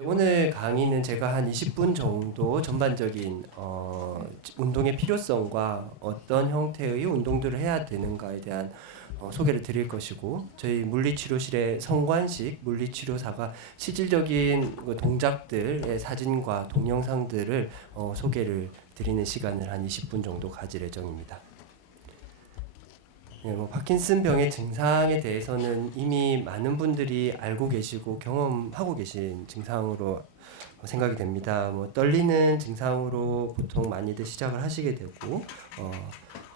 오늘 강의는 제가 한 20분 정도 전반적인 운동의 필요성과 어떤 형태의 운동들을 해야 되는가에 대한 소개를 드릴 것이고, 저희 물리치료실의 성관식 물리치료사가 실질적인 그 동작들의 사진과 동영상들을 소개를 드리는 시간을 한 20분 정도 가질 예정입니다. 파킨슨 병의 증상에 대해서는 이미 많은 분들이 알고 계시고 경험하고 계신 증상으로 생각이 됩니다. 떨리는 증상으로 보통 많이들 시작을 하시게 되고,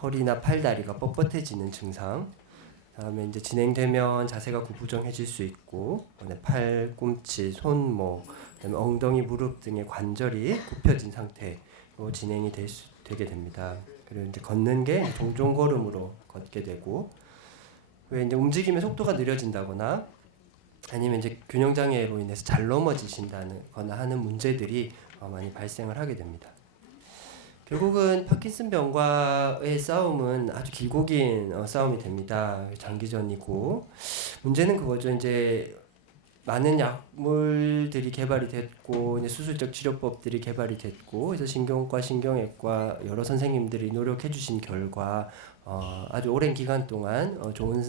허리나 팔다리가 뻣뻣해지는 증상, 다음에 이제 진행되면 자세가 구부정해질 수 있고, 팔, 꿈치, 손목, 그다음에 엉덩이, 무릎 등의 관절이 굽혀진 상태로 진행이 되게 됩니다. 그리고 이제 걷는 게 종종 걸음으로 걷게 되고, 왜 이제 움직임의 속도가 느려진다거나 아니면 이제 균형 장애로 인해서 잘 넘어지신다거나 하는 문제들이 많이 발생을 하게 됩니다. 결국은 파킨슨 병과의 싸움은 아주 길고 긴 싸움이 됩니다. 장기전이고, 문제는 그거죠. 이제 많은 약물들이 개발이 됐고, 이제 수술적 치료법들이 개발이 됐고, 그래서 신경과 신경외과 여러 선생님들이 노력해 주신 결과 아주 오랜 기간 동안 좋은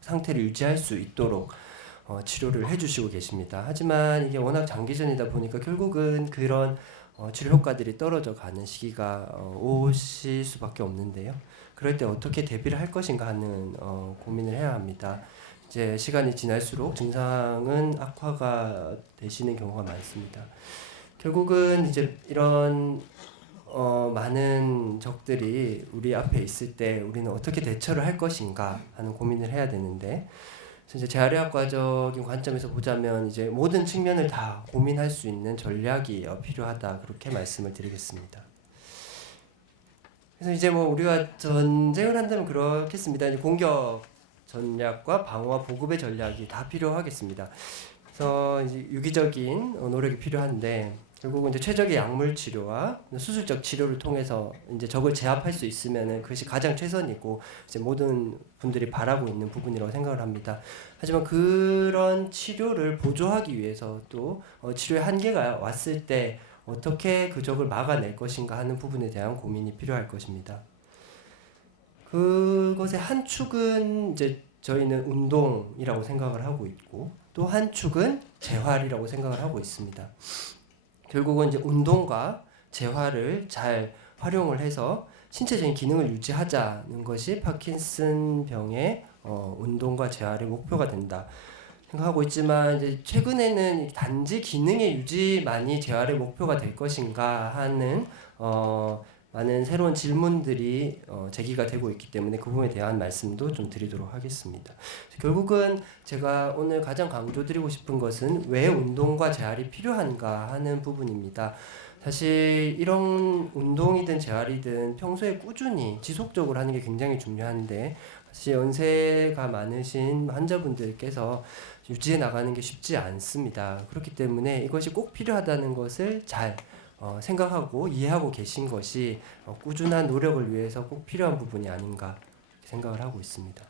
상태를 유지할 수 있도록 치료를 해주시고 계십니다. 하지만 이게 워낙 장기전이다 보니까 결국은 그런 치료 효과들이 떨어져 가는 시기가 오실 수밖에 없는데요. 그럴 때 어떻게 대비를 할 것인가 하는 고민을 해야 합니다. 이제 시간이 지날수록 증상은 악화가 되시는 경우가 많습니다. 결국은 이제 이런 많은 적들이 우리 앞에 있을 때 우리는 어떻게 대처를 할 것인가 하는 고민을 해야 되는데, 그래서 이제 재활의학과적인 관점에서 보자면 이제 모든 측면을 다 고민할 수 있는 전략이 필요하다, 그렇게 말씀을 드리겠습니다. 그래서 이제 우리가 전쟁을 한다면 그렇겠습니다. 이제 공격 전략과 방어와 보급의 전략이 다 필요하겠습니다. 그래서 이제 유기적인 노력이 필요한데, 결국은 이제 최적의 약물 치료와 수술적 치료를 통해서 이제 적을 제압할 수 있으면은 그것이 가장 최선이고, 이제 모든 분들이 바라고 있는 부분이라고 생각을 합니다. 하지만 그런 치료를 보조하기 위해서 또 치료의 한계가 왔을 때 어떻게 그 적을 막아낼 것인가 하는 부분에 대한 고민이 필요할 것입니다. 그것의 한 축은 이제 저희는 운동이라고 생각을 하고 있고, 또 한 축은 재활이라고 생각을 하고 있습니다. 결국은 이제 운동과 재활을 잘 활용을 해서 신체적인 기능을 유지하자는 것이 파킨슨 병의 운동과 재활의 목표가 된다 생각하고 있지만, 이제 최근에는 단지 기능의 유지만이 재활의 목표가 될 것인가 하는 많은 새로운 질문들이 제기가 되고 있기 때문에 그 부분에 대한 말씀도 좀 드리도록 하겠습니다. 결국은 제가 오늘 가장 강조드리고 싶은 것은 왜 운동과 재활이 필요한가 하는 부분입니다. 사실 이런 운동이든 재활이든 평소에 꾸준히 지속적으로 하는 게 굉장히 중요한데, 사실 연세가 많으신 환자분들께서 유지해 나가는 게 쉽지 않습니다. 그렇기 때문에 이것이 꼭 필요하다는 것을 잘 생각하고 이해하고 계신 것이 꾸준한 노력을 위해서 꼭 필요한 부분이 아닌가 생각을 하고 있습니다.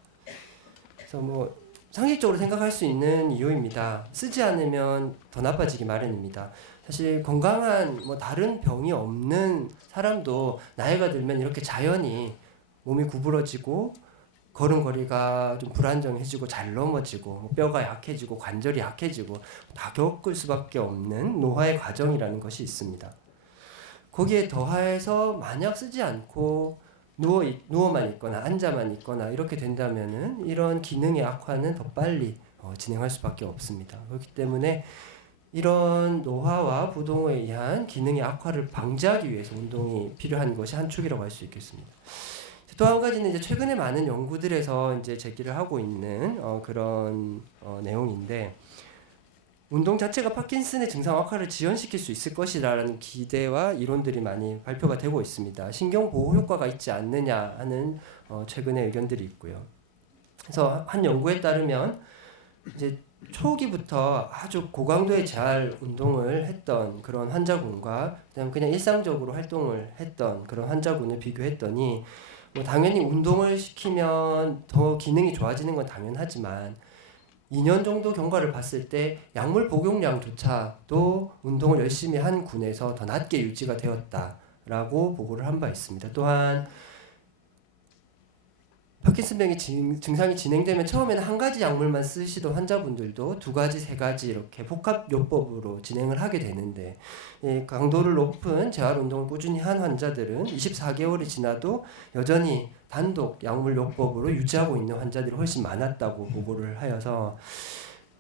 그래서 상식적으로 생각할 수 있는 이유입니다. 쓰지 않으면 더 나빠지기 마련입니다. 사실 건강한 다른 병이 없는 사람도 나이가 들면 이렇게 자연히 몸이 구부러지고 걸음걸이가 좀 불안정해지고 잘 넘어지고 뼈가 약해지고 관절이 약해지고 다 겪을 수밖에 없는 노화의 과정이라는 것이 있습니다. 거기에 더해서 만약 쓰지 않고 누워만 있거나 앉아만 있거나 이렇게 된다면은 이런 기능의 악화는 더 빨리 진행할 수밖에 없습니다. 그렇기 때문에 이런 노화와 부동에 의한 기능의 악화를 방지하기 위해서 운동이 필요한 것이 한 축이라고 할 수 있겠습니다. 또 한 가지는 이제 최근에 많은 연구들에서 이제 제기를 하고 있는 그런 내용인데, 운동 자체가 파킨슨의 증상 악화를 지연시킬 수 있을 것이라는 기대와 이론들이 많이 발표가 되고 있습니다. 신경 보호 효과가 있지 않느냐 하는 최근의 의견들이 있고요. 그래서 한 연구에 따르면 이제 초기부터 아주 고강도의 재활 운동을 했던 그런 환자군과 그냥 일상적으로 활동을 했던 그런 환자군을 비교했더니, 당연히 운동을 시키면 더 기능이 좋아지는 건 당연하지만 2년 정도 경과를 봤을 때 약물 복용량조차도 운동을 열심히 한 군에서 더 낮게 유지가 되었다라고 보고를 한 바 있습니다. 또한 파킨슨병의 증상이 진행되면 처음에는 한 가지 약물만 쓰시던 환자분들도 두 가지, 세 가지 이렇게 복합요법으로 진행을 하게 되는데, 강도를 높은 재활 운동을 꾸준히 한 환자들은 24개월이 지나도 여전히 단독 약물요법으로 유지하고 있는 환자들이 훨씬 많았다고 보고를 하여서,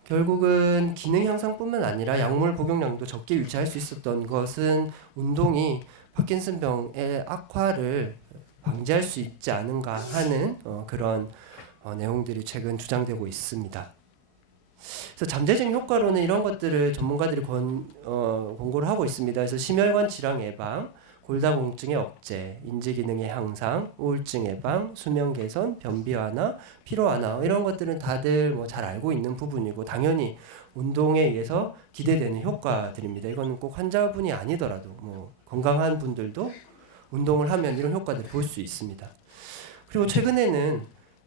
결국은 기능 향상뿐만 아니라 약물 복용량도 적게 유지할 수 있었던 것은 운동이 파킨슨병의 악화를 방지할 수 있지 않은가 하는 그런 내용들이 최근 주장되고 있습니다. 그래서 잠재적 효과로는 이런 것들을 전문가들이 권고를 하고 있습니다. 그래서 심혈관 질환 예방, 골다공증의 억제, 인지기능의 향상, 우울증 예방, 수면 개선, 변비 완화, 피로 완화, 이런 것들은 다들 뭐 잘 알고 있는 부분이고 당연히 운동에 의해서 기대되는 효과들입니다. 이거는 꼭 환자분이 아니더라도 뭐 건강한 분들도 운동을 하면 이런 효과들을 볼 수 있습니다. 그리고 최근에는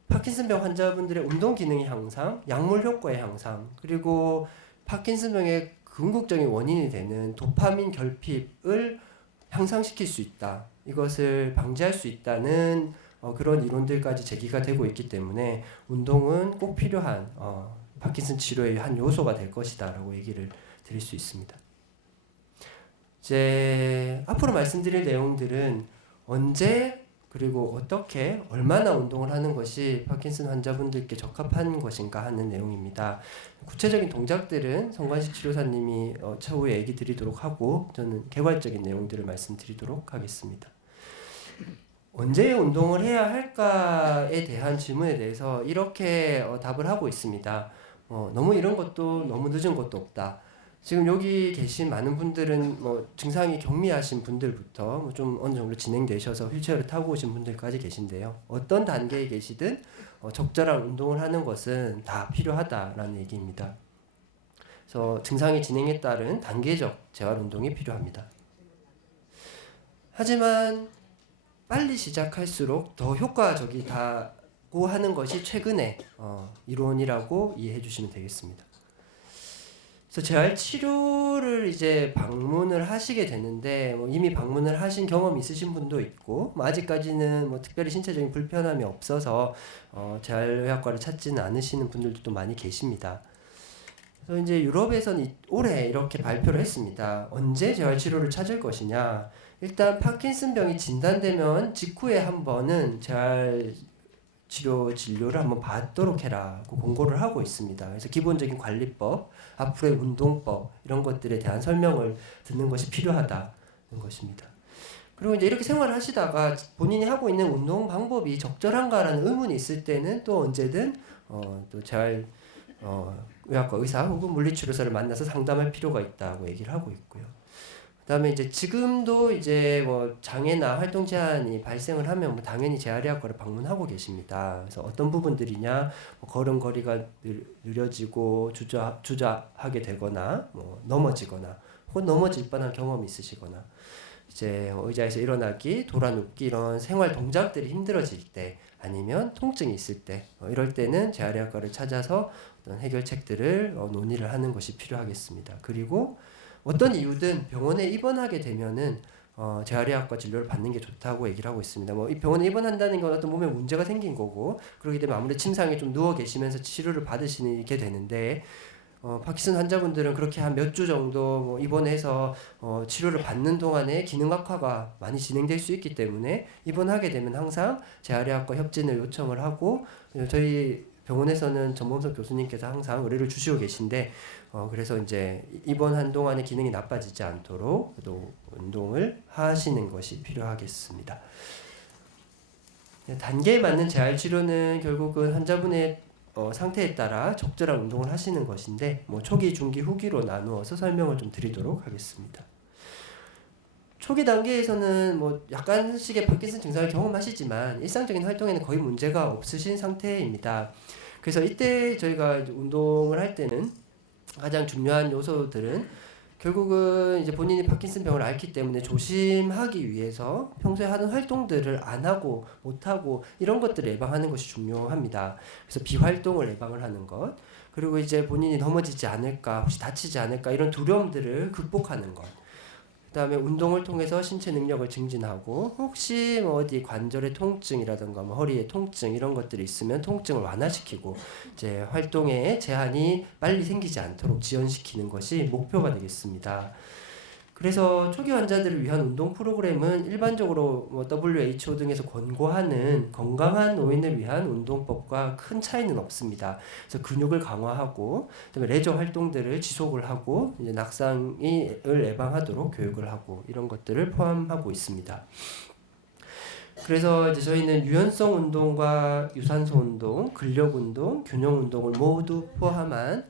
파킨슨병 환자분들의 운동 기능의 향상, 약물 효과의 향상, 그리고 파킨슨병의 궁극적인 원인이 되는 도파민 결핍을 향상시킬 수 있다. 이것을 방지할 수 있다는 그런 이론들까지 제기가 되고 있기 때문에 운동은 꼭 필요한 파킨슨 치료의 한 요소가 될 것이다 라고 얘기를 드릴 수 있습니다. 이제 앞으로 말씀드릴 내용들은 언제 그리고 어떻게 얼마나 운동을 하는 것이 파킨슨 환자분들께 적합한 것인가 하는 내용입니다. 구체적인 동작들은 성관식 치료사님이 차후에 얘기 드리도록 하고 저는 개괄적인 내용들을 말씀드리도록 하겠습니다. 언제 운동을 해야 할까에 대한 질문에 대해서 이렇게 답을 하고 있습니다. 너무 이른 것도 너무 늦은 것도 없다. 지금 여기 계신 많은 분들은 뭐 증상이 경미하신 분들부터 뭐 좀 어느 정도 진행되셔서 휠체어를 타고 오신 분들까지 계신데요. 어떤 단계에 계시든 적절한 운동을 하는 것은 다 필요하다라는 얘기입니다. 그래서 증상의 진행에 따른 단계적 재활 운동이 필요합니다. 하지만 빨리 시작할수록 더 효과적이다고 하는 것이 최근의 이론이라고 이해해 주시면 되겠습니다. 그래서 재활 치료를 이제 방문을 하시게 되는데 이미 방문을 하신 경험이 있으신 분도 있고 아직까지는 특별히 신체적인 불편함이 없어서 재활의학과를 찾지는 않으시는 분들도 또 많이 계십니다. 그래서 이제 유럽에서는 올해 이렇게 발표를 했습니다. 언제 재활 치료를 찾을 것이냐? 일단 파킨슨병이 진단되면 직후에 한 번은 재활 진료를 한번 받도록 해라고 공고를 하고 있습니다. 그래서 기본적인 관리법, 앞으로의 운동법 이런 것들에 대한 설명을 듣는 것이 필요하다는 것입니다. 그리고 이제 이렇게 생활을 하시다가 본인이 하고 있는 운동 방법이 적절한가라는 의문이 있을 때는 또 언제든 또 재활 의학과 의사 혹은 물리치료사를 만나서 상담할 필요가 있다고 얘기를 하고 있고요. 그다음에 이제 지금도 이제 장애나 활동 제한이 발생을 하면 당연히 재활의학과를 방문하고 계십니다. 그래서 어떤 부분들이냐, 걸음걸이가 느려지고 주저하게 되거나, 넘어지거나, 혹은 넘어질 뻔한 경험이 있으시거나, 이제 의자에서 일어나기, 돌아 눕기 이런 생활 동작들이 힘들어질 때, 아니면 통증이 있을 때, 이럴 때는 재활의학과를 찾아서 어떤 해결책들을 논의를 하는 것이 필요하겠습니다. 그리고 어떤 이유든 병원에 입원하게 되면은 재활의학과 진료를 받는 게 좋다고 얘기를 하고 있습니다. 이 병원에 입원한다는 건 어떤 몸에 문제가 생긴 거고 그렇기 때문에 아무래도 침상에 좀 누워 계시면서 치료를 받으시게 되는데 파킨슨 환자분들은 그렇게 한 몇 주 정도 입원해서 치료를 받는 동안에 기능 악화가 많이 진행될 수 있기 때문에 입원하게 되면 항상 재활의학과 협진을 요청을 하고 저희 병원에서는 전범석 교수님께서 항상 의뢰를 주시고 계신데 그래서 이제 입원한 동안에 기능이 나빠지지 않도록 또 운동을 하시는 것이 필요하겠습니다. 단계에 맞는 재활 치료는 결국은 환자분의 상태에 따라 적절한 운동을 하시는 것인데 초기, 중기, 후기로 나누어서 설명을 좀 드리도록 하겠습니다. 초기 단계에서는 약간씩의 파킨슨 증상을 경험하시지만 일상적인 활동에는 거의 문제가 없으신 상태입니다. 그래서 이때 저희가 운동을 할 때는 가장 중요한 요소들은 결국은 이제 본인이 파킨슨병을 앓기 때문에 조심하기 위해서 평소에 하는 활동들을 안 하고 못 하고 이런 것들을 예방하는 것이 중요합니다. 그래서 비활동을 예방을 하는 것, 그리고 이제 본인이 넘어지지 않을까, 혹시 다치지 않을까 이런 두려움들을 극복하는 것. 그다음에 운동을 통해서 신체 능력을 증진하고 혹시 뭐 어디 관절의 통증이라든가 뭐 허리의 통증 이런 것들이 있으면 통증을 완화시키고 이제 활동에 제한이 빨리 생기지 않도록 지연시키는 것이 목표가 되겠습니다. 그래서 초기 환자들을 위한 운동 프로그램은 일반적으로 뭐 WHO 등에서 권고하는 건강한 노인을 위한 운동법과 큰 차이는 없습니다. 그래서 근육을 강화하고 그다음에 레저 활동들을 지속을 하고 이제 낙상을 예방하도록 교육을 하고 이런 것들을 포함하고 있습니다. 그래서 이제 저희는 유연성 운동과 유산소 운동, 근력 운동, 균형 운동을 모두 포함한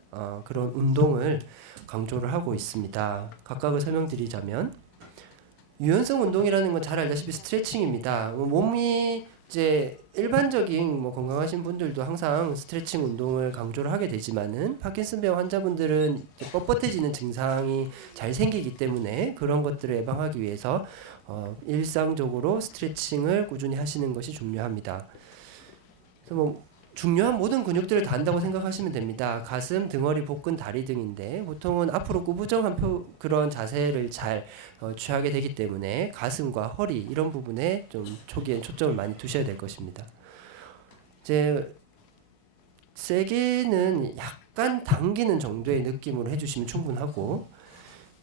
그런 운동을 강조를 하고 있습니다. 각각을 설명드리자면 유연성 운동이라는 건 잘 알다시피 스트레칭입니다. 몸이 이제 일반적인 뭐 건강하신 분들도 항상 스트레칭 운동을 강조를 하게 되지만은 파킨슨병 환자분들은 뻣뻣해지는 증상이 잘 생기기 때문에 그런 것들을 예방하기 위해서 일상적으로 스트레칭을 꾸준히 하시는 것이 중요합니다. 그래서 뭐 중요한 모든 근육들을 다 한다고 생각하시면 됩니다. 가슴, 등허리, 복근, 다리 등인데 보통은 앞으로 꾸부정한 그런 자세를 잘 취하게 되기 때문에 가슴과 허리 이런 부분에 좀 초기에 초점을 많이 두셔야 될 것입니다. 이제 세게는 약간 당기는 정도의 느낌으로 해주시면 충분하고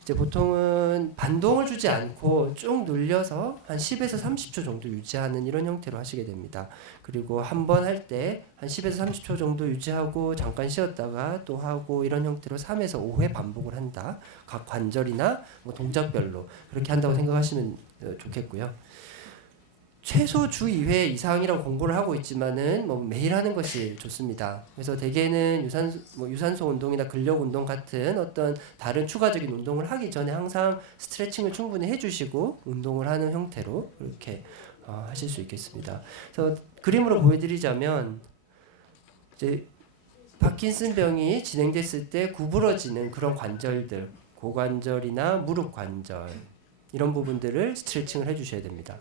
이제 보통은 반동을 주지 않고 쭉 눌려서 한 10에서 30초 정도 유지하는 이런 형태로 하시게 됩니다. 그리고 한 번 할 때 한 10에서 30초 정도 유지하고 잠깐 쉬었다가 또 하고 이런 형태로 3에서 5회 반복을 한다. 각 관절이나 뭐 동작별로 그렇게 한다고 생각하시면 좋겠고요. 최소 주 2회 이상이라고 공고를 하고 있지만은 뭐 매일 하는 것이 좋습니다. 그래서 대개는 유산소 운동이나 근력 운동 같은 어떤 다른 추가적인 운동을 하기 전에 항상 스트레칭을 충분히 해주시고 운동을 하는 형태로 이렇게 하실 수 있겠습니다. 그래서 그림으로 보여드리자면 이제 파킨슨병이 진행됐을 때 구부러지는 그런 관절들, 고관절이나 무릎 관절 이런 부분들을 스트레칭을 해주셔야 됩니다.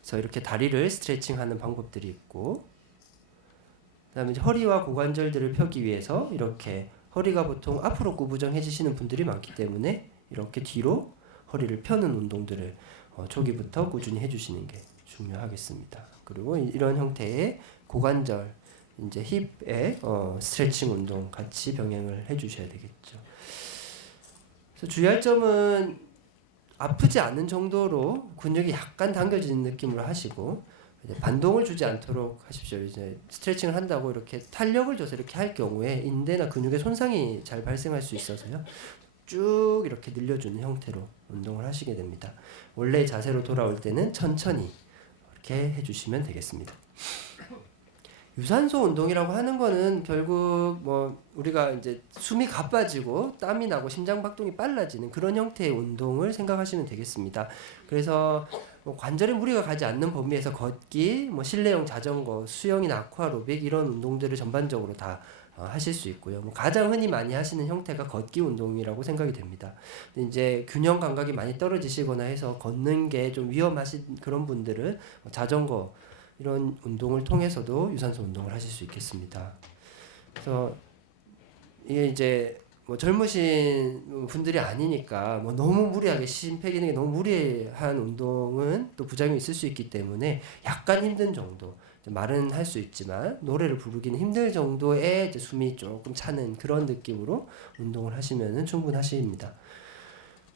그래서 이렇게 다리를 스트레칭하는 방법들이 있고, 그다음에 이제 허리와 고관절들을 펴기 위해서 이렇게 허리가 보통 앞으로 구부정해지시는 분들이 많기 때문에 이렇게 뒤로 허리를 펴는 운동들을 초기부터 꾸준히 해주시는 게 중요하겠습니다. 그리고 이런 형태의 고관절, 이제 힙의 스트레칭 운동 같이 병행을 해주셔야 되겠죠. 그래서 주의할 점은 아프지 않은 정도로 근육이 약간 당겨지는 느낌으로 하시고 이제 반동을 주지 않도록 하십시오. 이제 스트레칭을 한다고 이렇게 탄력을 줘서 이렇게 할 경우에 인대나 근육에 손상이 잘 발생할 수 있어서요. 쭉 이렇게 늘려주는 형태로 운동을 하시게 됩니다. 원래 자세로 돌아올 때는 천천히 이렇게 해주시면 되겠습니다. 유산소 운동이라고 하는 거는 결국 뭐 우리가 이제 숨이 가빠지고 땀이 나고 심장 박동이 빨라지는 그런 형태의 운동을 생각하시면 되겠습니다. 그래서 뭐 관절에 무리가 가지 않는 범위에서 걷기, 뭐 실내용 자전거, 수영이나 아쿠아로빅 이런 운동들을 전반적으로 다 하실 수 있고요. 뭐 가장 흔히 많이 하시는 형태가 걷기 운동이라고 생각이 됩니다. 근데 이제 균형 감각이 많이 떨어지시거나 해서 걷는 게 좀 위험하신 그런 분들은 자전거 이런 운동을 통해서도 유산소 운동을 하실 수 있겠습니다. 그래서 이게 이제 뭐 젊으신 분들이 아니니까 뭐 너무 무리하게 심폐 기능이 너무 무리한 운동은 또 부작용이 있을 수 있기 때문에 약간 힘든 정도, 말은 할 수 있지만 노래를 부르기는 힘들 정도의 이제 숨이 조금 차는 그런 느낌으로 운동을 하시면은 충분하십니다.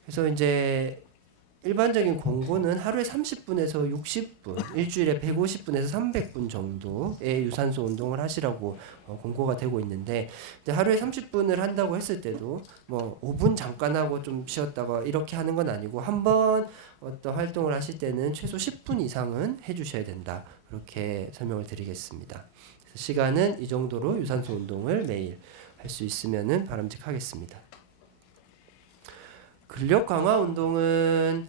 그래서 이제 일반적인 권고는 하루에 30분에서 60분, 일주일에 150분에서 300분 정도의 유산소 운동을 하시라고 권고가 되고 있는데 하루에 30분을 한다고 했을 때도 뭐 5분 잠깐 하고 좀 쉬었다가 이렇게 하는 건 아니고 한번 어떤 활동을 하실 때는 최소 10분 이상은 해주셔야 된다. 그렇게 설명을 드리겠습니다. 시간은 이 정도로 유산소 운동을 매일 할 수 있으면 바람직하겠습니다. 근력 강화 운동은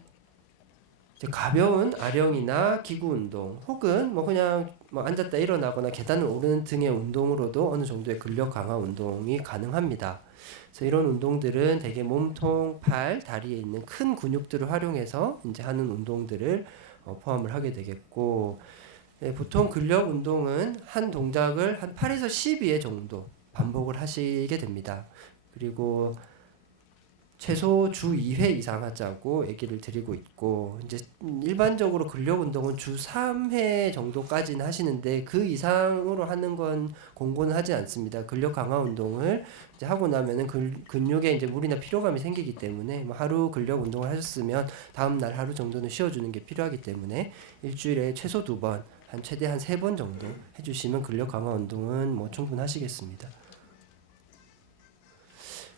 가벼운 아령이나 기구 운동 혹은 뭐 그냥 뭐 앉았다 일어나거나 계단을 오르는 등의 운동으로도 어느 정도의 근력 강화 운동이 가능합니다. 그래서 이런 운동들은 대개 몸통, 팔, 다리에 있는 큰 근육들을 활용해서 이제 하는 운동들을 포함을 하게 되겠고, 보통 근력 운동은 한 동작을 한 8에서 12회 정도 반복을 하시게 됩니다. 그리고 최소 주 2회 이상 하자고 얘기를 드리고 있고, 이제 일반적으로 근력 운동은 주 3회 정도까지는 하시는데 그 이상으로 하는 건 공고는 하지 않습니다. 근력 강화 운동을 이제 하고 나면은 근육에 이제 무리나 피로감이 생기기 때문에 뭐 하루 근력 운동을 하셨으면 다음 날 하루 정도는 쉬어주는 게 필요하기 때문에 일주일에 최소 2번, 최대 한 3번 정도 해주시면 근력 강화 운동은 뭐 충분하시겠습니다.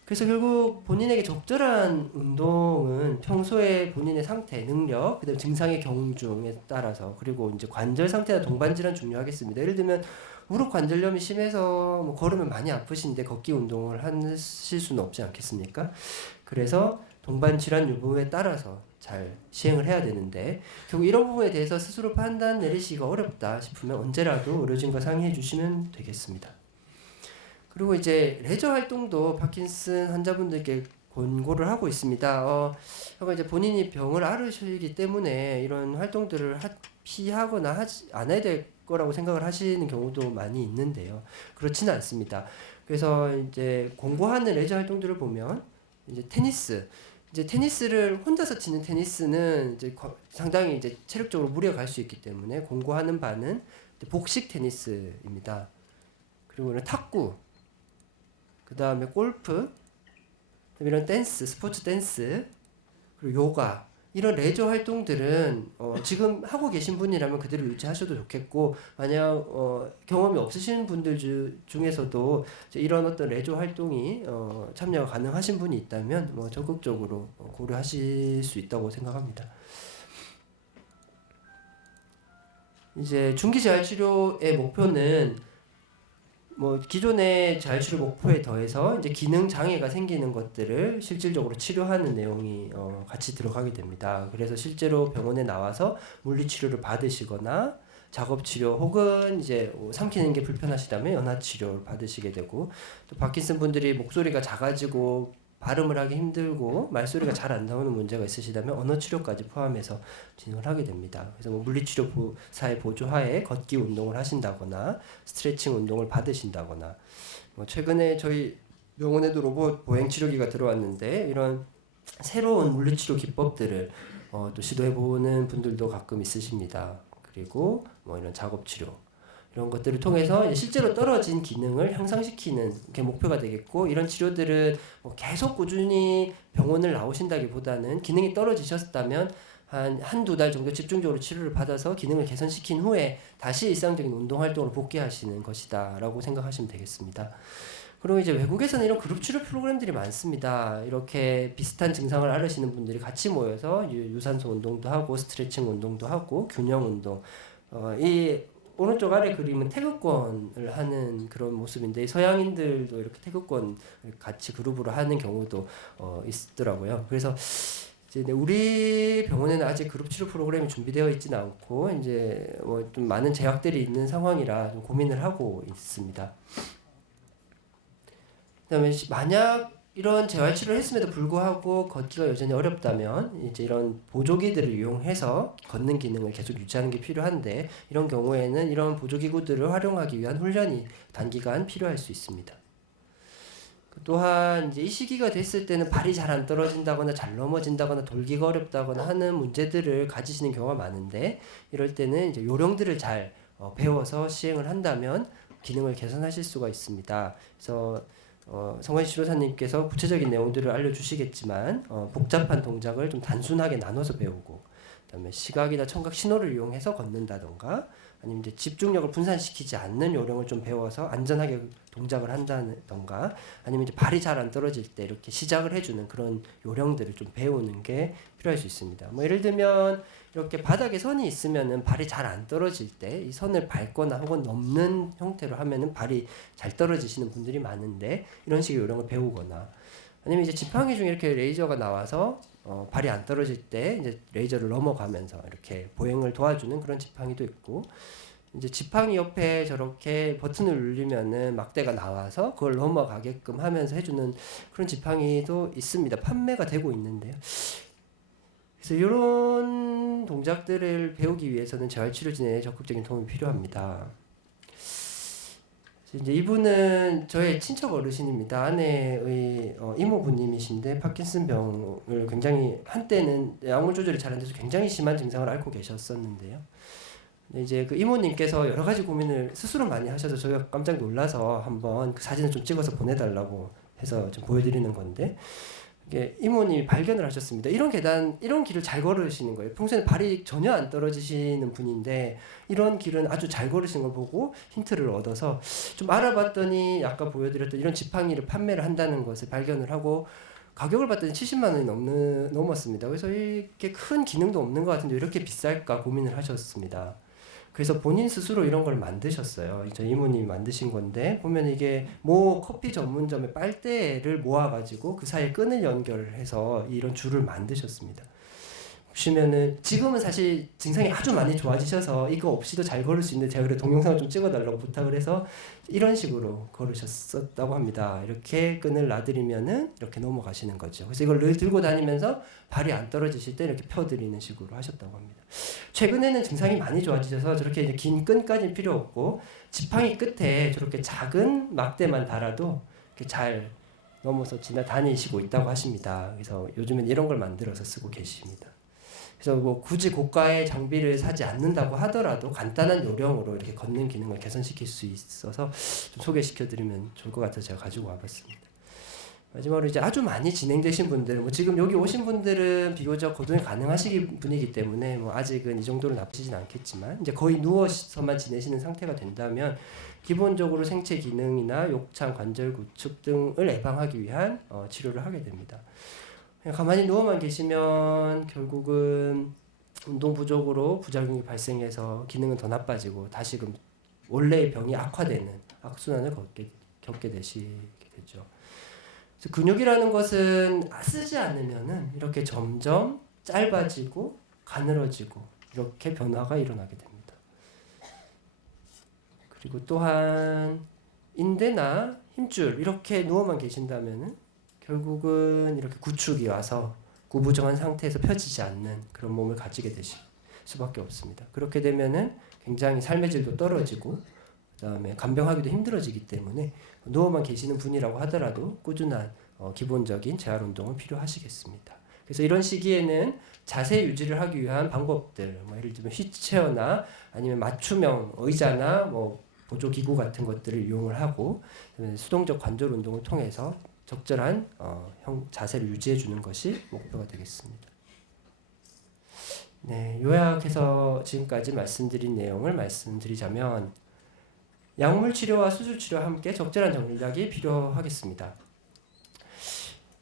그래서 결국 본인에게 적절한 운동은 평소에 본인의 상태, 능력, 그다음 증상의 경중에 따라서, 그리고 이제 관절 상태나 동반 질환 중요하겠습니다. 예를 들면 무릎 관절염이 심해서 뭐 걸으면 많이 아프신데 걷기 운동을 하실 수는 없지 않겠습니까? 그래서 동반 질환 유무에 따라서 잘 시행을 해야 되는데, 결국 이런 부분에 대해서 스스로 판단 내리시기가 어렵다 싶으면 언제라도 의료진과 상의해 주시면 되겠습니다. 그리고 이제 레저 활동도 파킨슨 환자분들께 권고를 하고 있습니다. 이제 본인이 병을 앓으시기 때문에 이런 활동들을 피하거나 하지 않아야 될 거라고 생각을 하시는 경우도 많이 있는데요. 그렇지는 않습니다. 그래서 이제 권고하는 레저 활동들을 보면 이제 테니스를 혼자서 치는 테니스는 이제 상당히 이제 체력적으로 무리가 갈 수 있기 때문에 권고하는 바는 복식 테니스입니다. 그리고 탁구, 그 다음에 골프, 이런 댄스, 스포츠 댄스, 그리고 요가, 이런 레저 활동들은 지금 하고 계신 분이라면 그대로 유지하셔도 좋겠고, 만약 경험이 없으신 분들 중에서도 이런 어떤 레저 활동이 참여가 가능하신 분이 있다면 뭐 적극적으로 고려하실 수 있다고 생각합니다. 이제 중기재활치료의 목표는 뭐 기존의 재활치료 목표에 더해서 이제 기능 장애가 생기는 것들을 실질적으로 치료하는 내용이 같이 들어가게 됩니다. 그래서 실제로 병원에 나와서 물리치료를 받으시거나 작업치료 혹은 이제 삼키는 게 불편하시다면 연화치료를 받으시게 되고, 또 파킨슨 분들이 목소리가 작아지고 발음을 하기 힘들고 말소리가 잘 안 나오는 문제가 있으시다면 언어치료까지 포함해서 진행을 하게 됩니다. 그래서 뭐 물리치료사의 보조하에 걷기 운동을 하신다거나 스트레칭 운동을 받으신다거나, 뭐 최근에 저희 병원에도 로봇 보행치료기가 들어왔는데 이런 새로운 물리치료 기법들을 또 시도해보는 분들도 가끔 있으십니다. 그리고 뭐 이런 작업치료, 이런 것들을 통해서 실제로 떨어진 기능을 향상시키는 게 목표가 되겠고, 이런 치료들은 뭐 계속 꾸준히 병원을 나오신다기보다는 기능이 떨어지셨다면 한두 달 정도 집중적으로 치료를 받아서 기능을 개선시킨 후에 다시 일상적인 운동 활동을 복귀하시는 것이다 라고 생각하시면 되겠습니다. 그리고 이제 외국에서는 이런 그룹 치료 프로그램들이 많습니다. 이렇게 비슷한 증상을 앓으시는 분들이 같이 모여서 유산소 운동도 하고 스트레칭 운동도 하고 균형 운동, 이 오른쪽 아래 그림은 태극권을 하는 그런 모습인데, 서양인들도 이렇게 태극권 같이 그룹으로 하는 경우도 있더라고요. 그래서 이제 우리 병원에는 아직 그룹 치료 프로그램이 준비되어 있지는 않고 이제 뭐 좀 많은 제약들이 있는 상황이라 좀 고민을 하고 있습니다. 그다음에 만약 이런 재활치료를 했음에도 불구하고 걷기가 여전히 어렵다면 이제 이런 보조기들을 이용해서 걷는 기능을 계속 유지하는 게 필요한데, 이런 경우에는 이런 보조기구들을 활용하기 위한 훈련이 단기간 필요할 수 있습니다. 또한 이제 이 시기가 됐을 때는 발이 잘 안 떨어진다거나 잘 넘어진다거나 돌기가 어렵다거나 하는 문제들을 가지시는 경우가 많은데, 이럴 때는 이제 요령들을 잘 배워서 시행을 한다면 기능을 개선하실 수가 있습니다. 그래서 성관씨 치료사님께서 구체적인 내용들을 알려주시겠지만 복잡한 동작을 좀 단순하게 나눠서 배우고, 그다음에 시각이나 청각 신호를 이용해서 걷는다던가, 아니면 이제 집중력을 분산시키지 않는 요령을 좀 배워서 안전하게 동작을 한다던가, 아니면 이제 발이 잘 안 떨어질 때 이렇게 시작을 해주는 그런 요령들을 좀 배우는 게 필요할 수 있습니다. 뭐 예를 들면 이렇게 바닥에 선이 있으면은 발이 잘 안 떨어질 때 이 선을 밟거나 혹은 넘는 형태로 하면은 발이 잘 떨어지시는 분들이 많은데, 이런 식의 요령을 배우거나, 아니면 이제 지팡이 중에 이렇게 레이저가 나와서 발이 안 떨어질 때 이제 레이저를 넘어가면서 이렇게 보행을 도와주는 그런 지팡이도 있고, 이제 지팡이 옆에 저렇게 버튼을 누르면은 막대가 나와서 그걸 넘어가게끔 하면서 해주는 그런 지팡이도 있습니다. 판매가 되고 있는데요. 그래서 이런 동작들을 배우기 위해서는 재활치료진의 적극적인 도움이 필요합니다. 이제 이분은 저의 친척 어르신입니다. 아내의 이모부님이신데 파킨슨병을 굉장히 한때는 약물 조절이 잘 안 돼서 굉장히 심한 증상을 앓고 계셨었는데요. 근데 이제 그 이모님께서 여러 가지 고민을 스스로 많이 하셔서 저희가 깜짝 놀라서 한번 그 사진을 좀 찍어서 보내달라고 해서 좀 보여드리는 건데, 이게 이모님이 발견을 하셨습니다. 이런 계단, 이런 길을 잘 걸으시는 거예요. 평소에 발이 전혀 안 떨어지시는 분인데 이런 길은 아주 잘 걸으시는 걸 보고 힌트를 얻어서 좀 알아봤더니 아까 보여드렸던 이런 지팡이를 판매를 한다는 것을 발견을 하고, 가격을 봤더니 70만 원이 넘었습니다. 그래서 이렇게 큰 기능도 없는 것 같은데 왜 이렇게 비쌀까 고민을 하셨습니다. 그래서 본인 스스로 이런 걸 만드셨어요. 저 이모님이 만드신 건데, 보면 이게 모 커피 전문점의 빨대를 모아가지고 그 사이에 끈을 연결해서 이런 줄을 만드셨습니다. 보시면은 지금은 사실 증상이 아주 많이 좋아지셔서 이거 없이도 잘 걸을 수 있는데, 제가 그래 동영상을 좀 찍어달라고 부탁을 해서 이런 식으로 걸으셨었다고 합니다. 이렇게 끈을 놔드리면은 이렇게 넘어가시는 거죠. 그래서 이걸 늘 들고 다니면서 발이 안 떨어지실 때 이렇게 펴드리는 식으로 하셨다고 합니다. 최근에는 증상이 많이 좋아지셔서 저렇게 이제 긴 끈까지는 필요 없고 지팡이 끝에 저렇게 작은 막대만 달아도 이렇게 잘 넘어서 지나다니시고 있다고 하십니다. 그래서 요즘엔 이런 걸 만들어서 쓰고 계십니다. 그래서 뭐 굳이 고가의 장비를 사지 않는다고 하더라도 간단한 요령으로 이렇게 걷는 기능을 개선시킬 수 있어서 좀 소개시켜드리면 좋을 것 같아서 제가 가지고 와봤습니다. 마지막으로 이제 아주 많이 진행되신 분들, 뭐 지금 여기 오신 분들은 비교적 거동이 가능하시기 분이기 때문에 뭐 아직은 이 정도로 나쁘진 않겠지만, 이제 거의 누워서만 지내시는 상태가 된다면 기본적으로 생체 기능이나 욕창, 관절 구축 등을 예방하기 위한 치료를 하게 됩니다. 가만히 누워만 계시면 결국은 운동 부족으로 부작용이 발생해서 기능은 더 나빠지고 다시금 원래의 병이 악화되는 악순환을 겪게 되시게 되죠. 그래서 근육이라는 것은 쓰지 않으면은 이렇게 점점 짧아지고 가늘어지고 이렇게 변화가 일어나게 됩니다. 그리고 또한 인대나 힘줄 이렇게 누워만 계신다면은 결국은 이렇게 구축이 와서 구부정한 상태에서 펴지지 않는 그런 몸을 가지게 되실 수밖에 없습니다. 그렇게 되면은 굉장히 삶의 질도 떨어지고 그다음에 간병하기도 힘들어지기 때문에 누워만 계시는 분이라고 하더라도 꾸준한 기본적인 재활 운동은 필요하시겠습니다. 그래서 이런 시기에는 자세 유지를 하기 위한 방법들, 뭐 예를 들면 휘체어나 아니면 맞춤형 의자나 뭐 보조 기구 같은 것들을 이용을 하고 수동적 관절 운동을 통해서 적절한 자세를 유지해 주는 것이 목표가 되겠습니다. 네, 요약해서 지금까지 말씀드린 내용을 말씀드리자면, 약물 치료와 수술 치료와 함께 적절한 전략이 필요하겠습니다.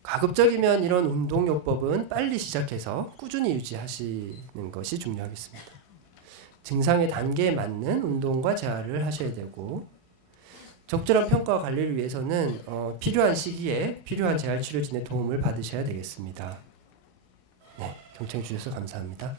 가급적이면 이런 운동요법은 빨리 시작해서 꾸준히 유지하시는 것이 중요하겠습니다. 증상의 단계에 맞는 운동과 재활을 하셔야 되고, 적절한 평가와 관리를 위해서는 필요한 시기에 필요한 재활치료진의 도움을 받으셔야 되겠습니다. 네, 경청해 주셔서 감사합니다.